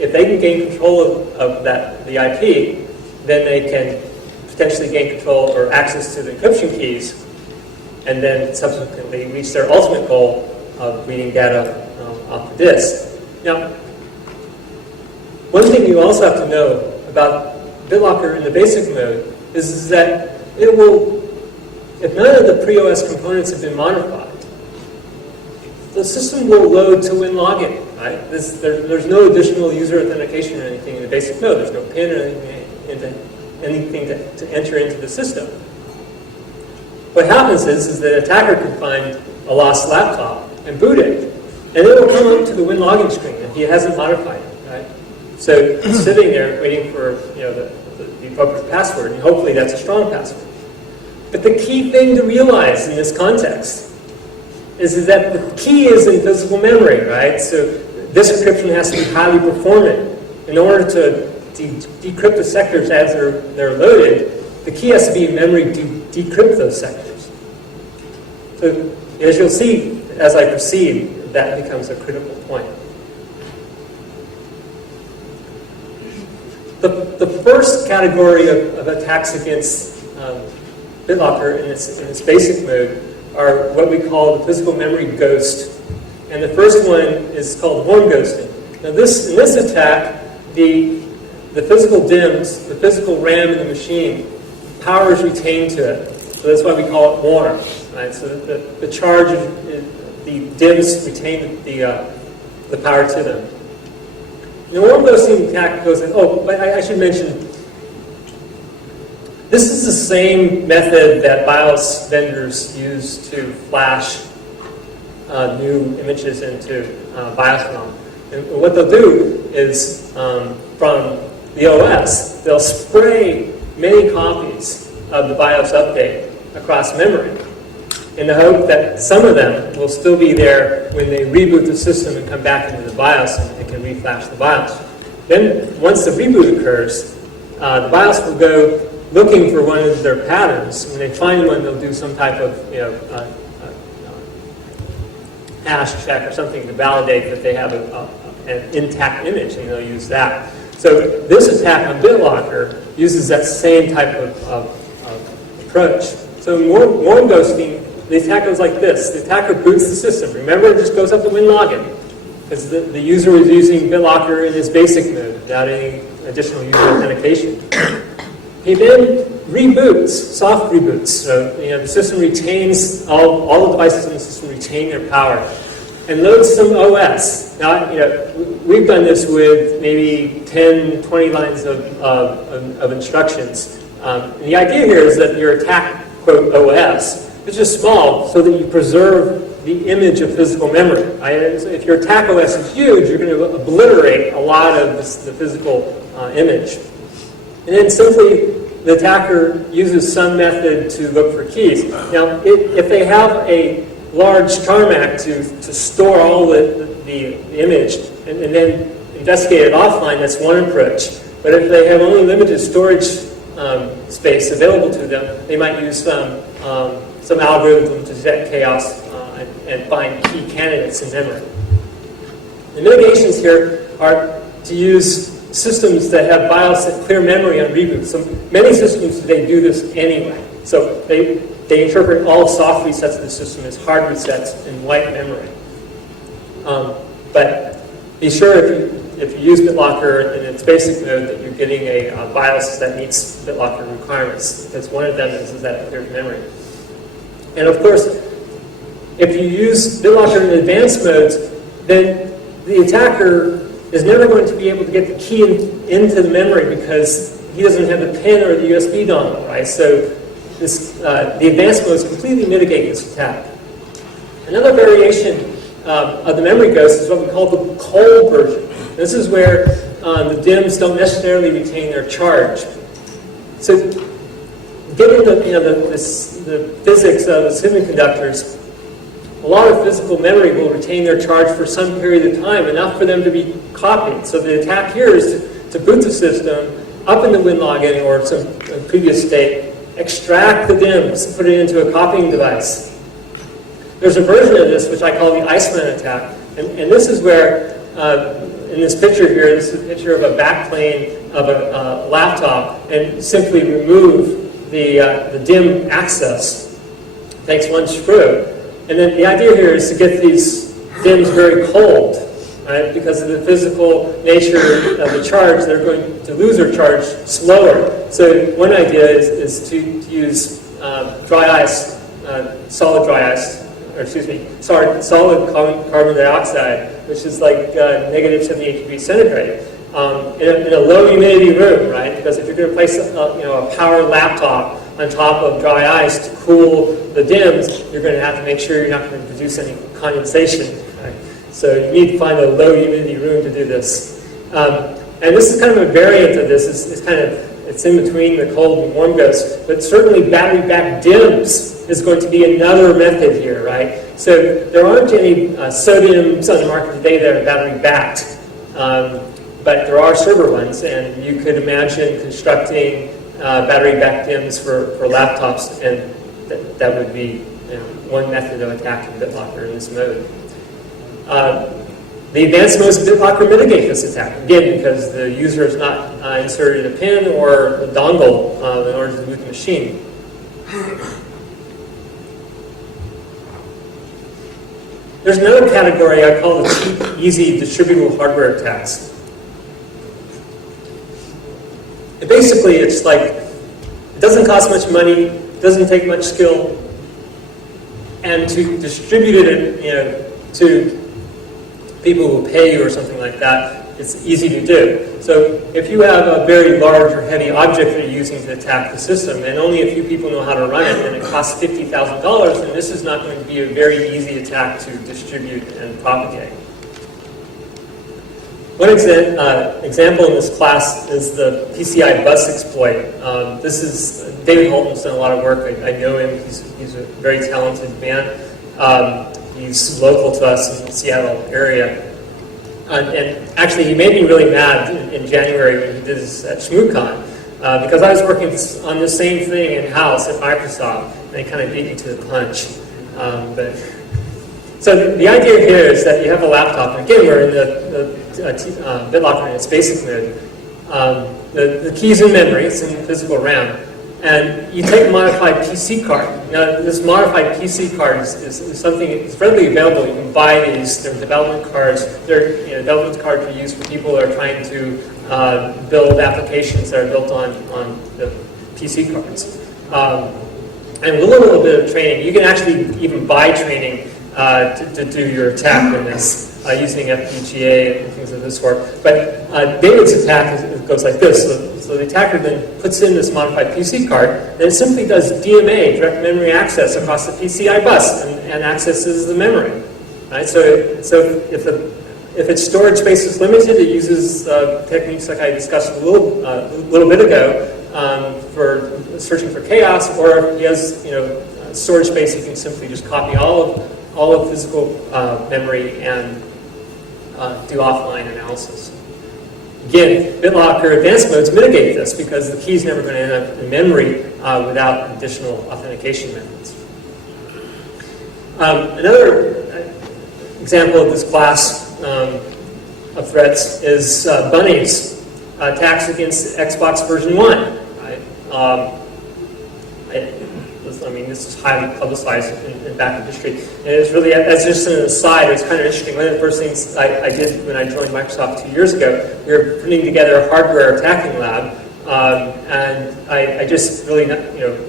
If they can gain control of the IP, then they can potentially gain control or access to the encryption keys, and then subsequently reach their ultimate goal of reading data off the disk. Now, one thing you also have to know about BitLocker in the basic mode is that it will, if none of the pre-OS components have been modified, the system will load to win login. Right? There's no additional user authentication or anything in the basic mode. There's no PIN or anything to enter into the system. What happens is that an attacker can find a lost laptop and boot it, and it will come up to the win login screen if he hasn't modified it. Right? So it's sitting there waiting for the appropriate password, and hopefully that's a strong password. But the key thing to realize in this context is that the key is in physical memory, right? So this encryption has to be highly performant. In order to decrypt the sectors as they're loaded, the key has to be in memory to decrypt those sectors. So as you'll see as I proceed, that becomes a critical point. The first category of attacks against BitLocker in its basic mode are what we call the physical memory ghost. And the first one is called warm ghosting. Now in this attack, the physical DIMMs, the physical RAM in the machine, power is retained to it. So that's why we call it warm. Right? So the charge, the DIMMs retain the power to them. The warm ghosting attack goes in, but I should mention, this is the same method that BIOS vendors use to flash new images into BIOS ROM. And what they'll do is, from the OS, they'll spray many copies of the BIOS update across memory in the hope that some of them will still be there when they reboot the system and come back into the BIOS and it can reflash the BIOS. Then, once the reboot occurs, the BIOS will go looking for one of their patterns. When they find one, they'll do some type of hash check or something to validate that they have an intact image, and they'll use that. So this attack on BitLocker uses that same type of approach. So in warm ghosting, the attack goes like this. The attacker boots the system. Remember, it just goes up to win login, because the user is using BitLocker in its basic mode without any additional user authentication. He then reboots, soft reboots. So the system retains, all the devices in the system retain their power, and loads some OS. Now, we've done this with maybe 10, 20 lines of instructions. And the idea here is that your attack, quote, OS, is just small so that you preserve the image of physical memory. If your attack OS is huge, you're going to obliterate a lot of the physical image. And then simply, the attacker uses some method to look for keys. Now, if they have a large tarmac to store all the image and then investigate it offline, that's one approach. But if they have only limited storage space available to them, they might use some algorithm to detect chaos and find key candidates in memory. The mitigations here are to use systems that have BIOS that clear memory on reboot. So many systems today do this anyway. So they interpret all soft resets of the system as hard resets in light memory. But be sure if you use BitLocker in its basic mode that you're getting a BIOS that meets BitLocker requirements, because one of them is that it clears memory. And of course, if you use BitLocker in advanced modes, then the attacker is never going to be able to get the key into the memory because he doesn't have the PIN or the USB dongle, right? So the advanced modes completely mitigate this attack. Another variation of the memory ghost is what we call the cold version. This is where the DIMMs don't necessarily retain their charge. So given the physics of the semiconductors, a lot of physical memory will retain their charge for some period of time, enough for them to be copied. So the attack here is to boot the system up into WinLogin or some previous state, extract the DIMMs, put it into a copying device. There's a version of this which I call the Iceman attack, and this is where, in this picture here, this is a picture of a backplane of a laptop, and simply remove the DIMM access. Takes one screw. And then the idea here is to get these DIMMs very cold, right? Because of the physical nature of the charge, they're going to lose their charge slower. So one idea is to use dry ice, solid carbon dioxide, which is like negative 78 degrees centigrade, in a low humidity room, right? Because if you're going to place a power laptop on top of dry ice to cool the DIMMs, you're going to have to make sure you're not going to produce any condensation. Right? So you need to find a low humidity room to do this. And this is kind of a variant of this. It's in between the cold and warm ghost, but certainly battery-backed DIMMs is going to be another method here, right? So there aren't any sodiums on the market today that are battery-backed, but there are server ones, and you could imagine constructing battery-backed DIMMs for laptops, and that would be one method of attacking BitLocker in this mode. The advanced modes of BitLocker mitigate this attack, again, because the user is not inserted a pin or a dongle in order to boot the machine. There's another category I call the cheap, easy, distributable hardware attacks. And basically, it's like, it doesn't cost much money, doesn't take much skill, and to distribute it, to people who pay you or something like that, it's easy to do. So if you have a very large or heavy object that you're using to attack the system, and only a few people know how to run it, and it costs $50,000, then this is not going to be a very easy attack to distribute and propagate. One example in this class is the PCI bus exploit. This is David Holton's done a lot of work. I know him. He's a very talented man. He's local to us in the Seattle area. And actually, he made me really mad in January when he did this at ShmooCon, because I was working on the same thing in-house at Microsoft, and they kind of beat me to the punch. So the idea here is that you have a laptop, and again, we're in the BitLocker in its basic mode. The key's in memory, it's in physical RAM. And you take a modified PC card. Now, this modified PC card is something that's readily available. You can buy these. They're development cards. They're development cards are used for people that are trying to build applications that are built on the PC cards. And with a little bit of training, you can actually even buy training to do your attack in this using FPGA and things of this sort. But David's attack goes like this. So the attacker then puts in this modified PC card, and it simply does DMA, direct memory access, across the PCI bus and accesses the memory. Right? So if its storage space is limited, it uses techniques like I discussed a little bit ago for searching for chaos. Or if he has storage space, you can simply just copy all of physical memory and do offline analysis. Again, BitLocker advanced modes mitigate this because the key is never going to end up in memory without additional authentication methods. Another example of this class of threats is Bunny's attacks against Xbox version 1. Right? I mean, this is highly publicized in back in history. And it's really, as just an aside, it's kind of interesting. One of the first things I did when I joined Microsoft 2 years ago, we were putting together a hardware attacking lab, and I just really,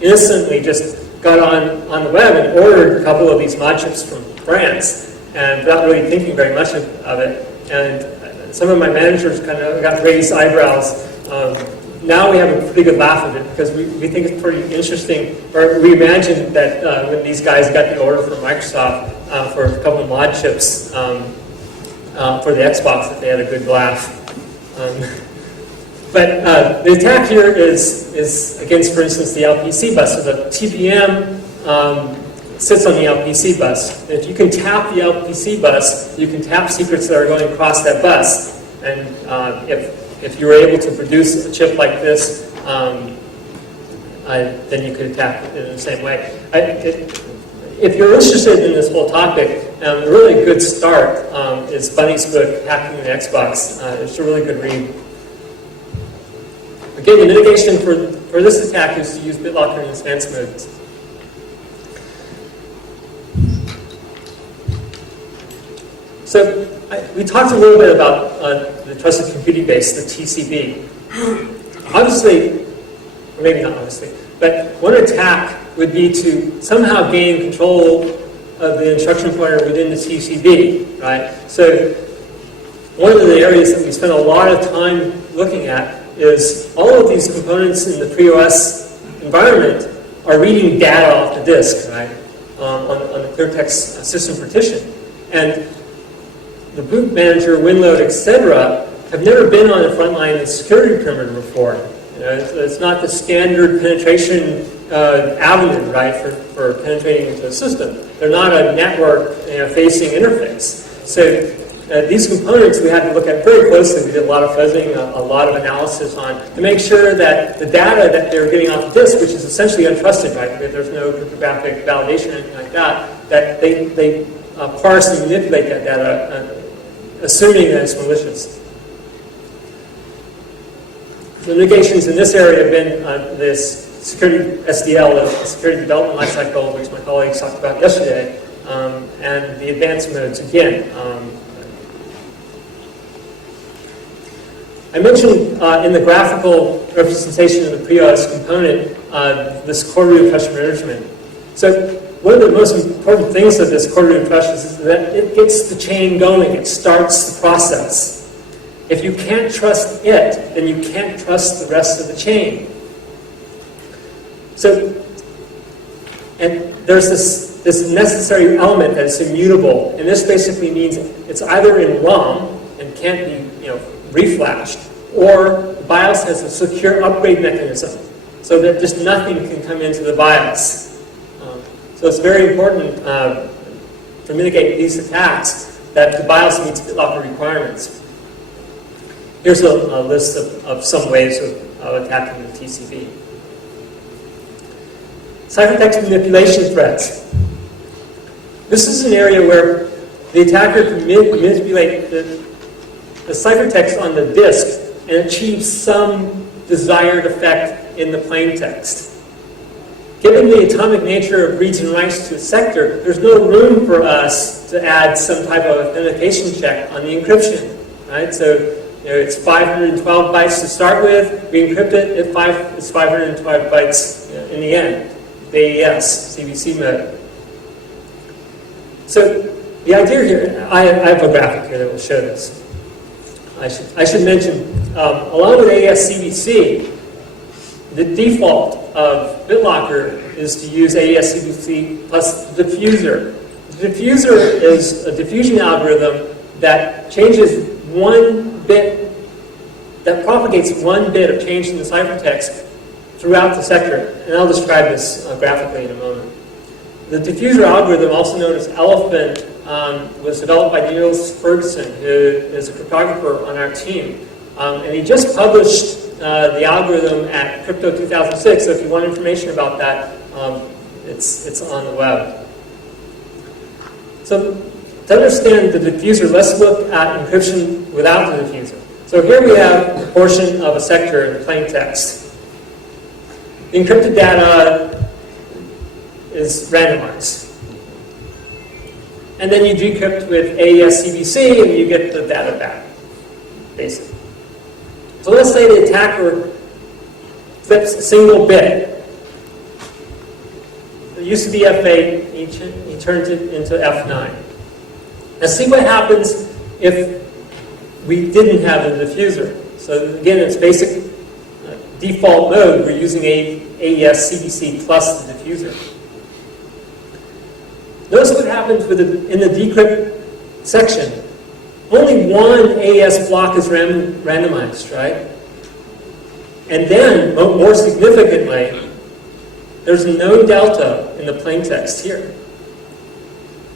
innocently just got on the web and ordered a couple of these mod chips from France, and without really thinking very much of it. And some of my managers kind of got raised eyebrows. Now we have a pretty good laugh of it because we think it's pretty interesting. Or we imagined that when these guys got the order from Microsoft for a couple of mod chips for the Xbox, that they had a good laugh. But the attack here is against, for instance, the LPC bus. So the TPM sits on the LPC bus. And if you can tap the LPC bus, you can tap secrets that are going across that bus. And if you were able to produce a chip like this, then you could attack it in the same way. If you're interested in this whole topic, a really good start is Bunny's book, Hacking the Xbox. It's a really good read. Again, the mitigation for this attack is to use BitLocker in advanced modes. So we talked a little bit about the Trusted Computing Base, the TCB. Obviously, or maybe not obviously, but one attack would be to somehow gain control of the instruction pointer within the TCB, right? So one of the areas that we spend a lot of time looking at is all of these components in the pre-OS environment are reading data off the disk, right, on the clear text system partition. And the boot manager, WinLoad, etc., have never been on the front line of the security perimeter before. You know, it's not the standard penetration avenue, right, for penetrating into a system. They're not a network-facing interface. So these components we had to look at very closely. We did a lot of fuzzing, a lot of analysis on to make sure that the data that they're getting off the disk, which is essentially untrusted, right, there's no cryptographic validation or anything like that, that they parse and manipulate that data, assuming that it's malicious. The mitigations in this area have been this security SDL, the security development lifecycle, which my colleagues talked about yesterday, and the advanced modes again. I mentioned in the graphical representation of the pre-OS component this core root pressure management. So one of the most important things of this core root pressure is that it gets the chain going. It starts the process. If you can't trust it, then you can't trust the rest of the chain. So, and there's this necessary element that is immutable, and this basically means it's either in ROM and can't be, reflashed, or the BIOS has a secure upgrade mechanism, so that just nothing can come into the BIOS. So it's very important to mitigate these attacks that the BIOS meets BitLocker requirements. Here's a list of some ways of attacking the TCB. Ciphertext manipulation threats. This is an area where the attacker can manipulate the ciphertext on the disk and achieve some desired effect in the plain text. Given the atomic nature of reads and writes to a sector, there's no room for us to add some type of authentication check on the encryption, right? So it's 512 bytes to start with. We encrypt it at it's 512 bytes in the end. AES, CBC mode. So the idea here, I have a graphic here that will show this. I should mention, along with AES CBC, the default of BitLocker is to use AES CBC plus the diffuser. The diffuser is a diffusion algorithm that changes one bit, that propagates one bit of change in the ciphertext throughout the sector. And I'll describe this graphically in a moment. The diffuser algorithm, also known as Elephant, was developed by Niels Ferguson, who is a cryptographer on our team. And he just published the algorithm at Crypto 2006, so if you want information about that, it's on the web. So to understand the diffuser, let's look at encryption without the diffuser. So here we have a portion of a sector in the plain text. The encrypted data is randomized. And then you decrypt with AES CBC and you get the data back, basically. So let's say the attacker flips a single bit. It used to be F8, he turns it into F9. Now see what happens if we didn't have the diffuser. So again, it's basic default mode, we're using AES CBC plus the diffuser. Notice what happens in the decrypt section. Only one AES block is randomized, right? And then, more significantly, there's no delta in the plain text here.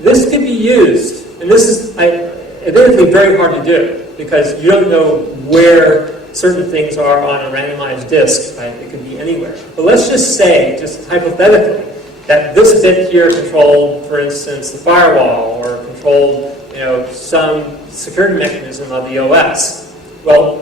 This could be used, and this is admittedly very hard to do because you don't know where certain things are on a randomized disk, right? It could be anywhere. But let's just say, just hypothetically, that this bit here controlled, for instance, the firewall or controlled, some security mechanism of the OS. Well,